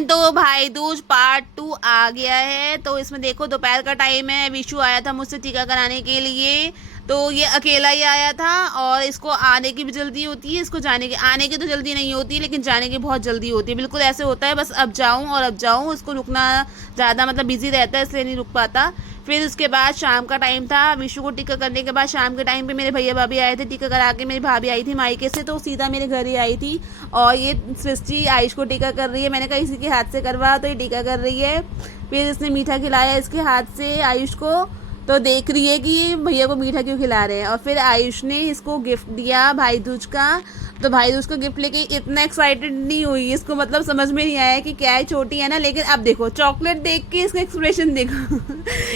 तो भाई दूज पार्ट 2 आ गया है। तो इसमें देखो दोपहर का टाइम है, विशु आया था मुझसे टीका कराने के लिए। तो ये अकेला ही आया था और इसको आने की भी जल्दी होती है, इसको जाने की, आने की तो जल्दी नहीं होती लेकिन जाने की बहुत जल्दी होती है। बिल्कुल ऐसे होता है बस अब जाऊं और अब जाऊं, इसको रुकना ज़्यादा मतलब बिजी रहता है इसलिए नहीं रुक पाता। फिर उसके बाद शाम का टाइम था, विशु को टीका करने के बाद शाम के टाइम पे मेरे भैया भाभी आए थे टीका करा के। मेरी भाभी आई थी मायके से तो सीधा मेरे घर ही आई थी। और ये सृष्टि आयुष को टीका कर रही है। मैंने कहा इसी के हाथ से करवा, तो ये टीका कर रही है। फिर इसने मीठा खिलाया इसके हाथ से आयुष को, तो देख रही है कि ये भैया को मीठा क्यों खिला रहे हैं। और फिर आयुष ने इसको गिफ्ट दिया भाई दूज का। तो भाई दूज को गिफ्ट लेके इतना एक्साइटेड नहीं हुई, इसको मतलब समझ में नहीं आया कि क्या है, छोटी है ना। लेकिन अब देखो चॉकलेट देख के इसका एक्सप्रेशन देखो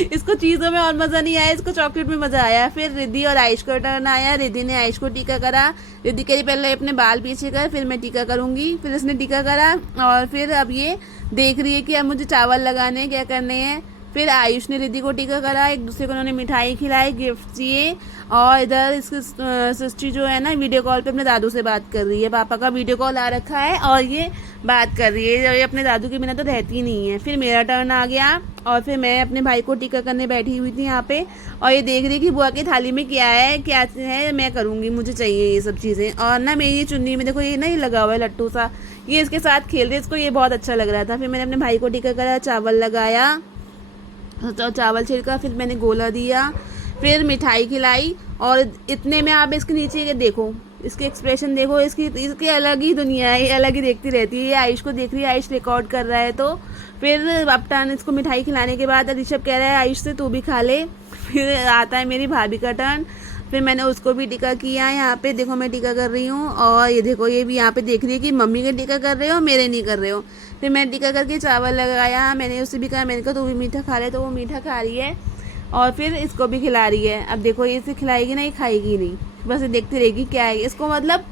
इसको चीज़ों में और मज़ा नहीं आया, इसको चॉकलेट में मज़ा आया। फिर रिद्धि और आयुष का टर्न आया, रिद्धि ने आयुष को टीका करा। रिद्धि कह रही पहले अपने बाल पीछे कर फिर मैं टीका करूँगी। फिर इसने टीका करा और फिर अब ये देख रही है कि अब मुझे चावल लगाने क्या करने हैं। फिर आयुष ने रिद्धि को टीका करा, एक दूसरे को उन्होंने मिठाई खिलाई, गिफ्ट दिए। और इधर इसकी सिस्टर जो है ना वीडियो कॉल पे अपने दादू से बात कर रही है। पापा का वीडियो कॉल आ रखा है और ये बात कर रही है। ये अपने दादू के बिना तो रहती ही नहीं है। फिर मेरा टर्न आ गया और फिर मैं अपने भाई को टीका करने बैठी हुई थी यहाँ पे। और ये देख रही कि बुआ की थाली में क्या है मैं करूँगी, मुझे चाहिए ये सब चीज़ें। और ना मेरी चुन्नी में देखो ये ना ये लगा हुआ है लट्टू सा, ये इसके साथ खेल रही है, इसको ये बहुत अच्छा लग रहा था। फिर मैंने अपने भाई को टीका करा, चावल लगाया, तो चावल छिड़का, फिर मैंने गोला दिया, फिर मिठाई खिलाई। और इतने में आप इसके नीचे के देखो, इसके एक्सप्रेशन देखो, इसकी अलग ही दुनिया है, अलग ही देखती रहती है। ये आयुष को देख रही है, आयुष रिकॉर्ड कर रहा है। तो फिर अब टर्न इसको मिठाई खिलाने के बाद ऋषभ कह रहा है आयुष से तू भी खा ले। फिर आता है मेरी भाभी का टर्न, फिर मैंने उसको भी टीका किया। यहाँ पे देखो मैं टीका कर रही हूँ और ये देखो ये भी यहाँ पे देख रही है कि मम्मी का टीका कर रहे हो मेरे नहीं कर रहे हो। फिर मैंने टीका करके चावल लगाया, मैंने उससे भी कहा, मैंने कहा तू भी मीठा खा ले, तो वो मीठा खा रही है। और फिर इसको भी खिला रही है। अब देखो ये इसे खिलाएगी ना, ये खाएगी नहीं, बस ये देखती रहेगी क्या है इसको, मतलब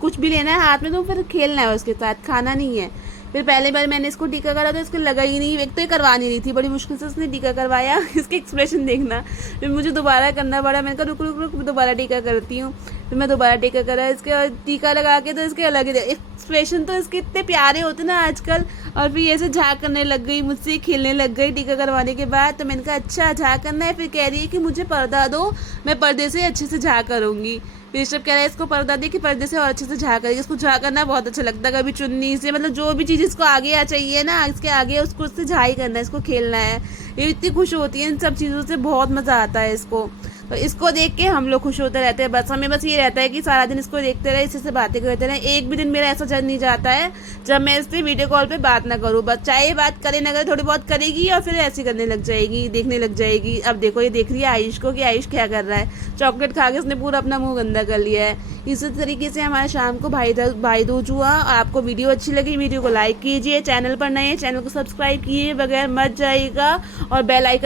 कुछ भी लेना है हाथ में तो फिर खेलना है उसके साथ, खाना नहीं है। फिर पहले बार मैंने इसको टीका करा तो इसको लगा ही नहीं, एक तो ये करवा नहीं रही थी, बड़ी मुश्किल से उसने टीका करवाया इसके एक्सप्रेशन देखना। फिर मुझे दोबारा करना पड़ा, मैंने कहा रुक रुक रुक दोबारा टीका करती हूँ। फिर मैं दोबारा टीका करा इसके, और टीका लगा के तो इसके अलग ही एक्सप्रेशन, तो इसके इतने प्यारे होते ना आजकल। और फिर ऐसे झाँक करने लग गई, मुझसे खेलने लग गई टीका करवाने के बाद। तो मैंने कहा अच्छा झाँक करना है, फिर कह रही है कि मुझे पर्दा दो, मैं पर्दे से अच्छे से झाँक करूँगी। फिर ऋषभ कह रहा है इसको पर्दा दे कि पर्दे से और अच्छे से झाँक करेगी। इसको झाँक करना बहुत अच्छा लगता है, कभी चुन्नी से, मतलब जो भी चीज़ इसको आगे आ चाहिए ना, इसके आगे उसको उससे झाई करना है, इसको खेलना है। ये इतनी खुश होती है इन सब चीज़ों से, बहुत मज़ा आता है इसको। तो इसको देख के हम लोग खुश होते रहते हैं। बस हमें बस ये रहता है कि सारा दिन इसको देखते रहे, इसी से बातें करते रहे। एक भी दिन मेरा ऐसा चल नहीं जाता है जब मैं इससे वीडियो कॉल पे बात ना करूँ। बस चाहे बात करे ना करे, थोड़ी बहुत करेगी और फिर ऐसी करने लग जाएगी, देखने लग जाएगी। अब देखो ये देख रही है आयुष को कि आयुष क्या कर रहा है, चॉकलेट खा के उसने पूरा अपना मुंह गंदा कर लिया है। इसी तरीके से हमारे शाम को भाई दूज हुआ। आपको वीडियो अच्छी लगी, वीडियो को लाइक कीजिए, चैनल पर नए चैनल को सब्सक्राइब किए बगैर मत जाइएगा और बेल आइकन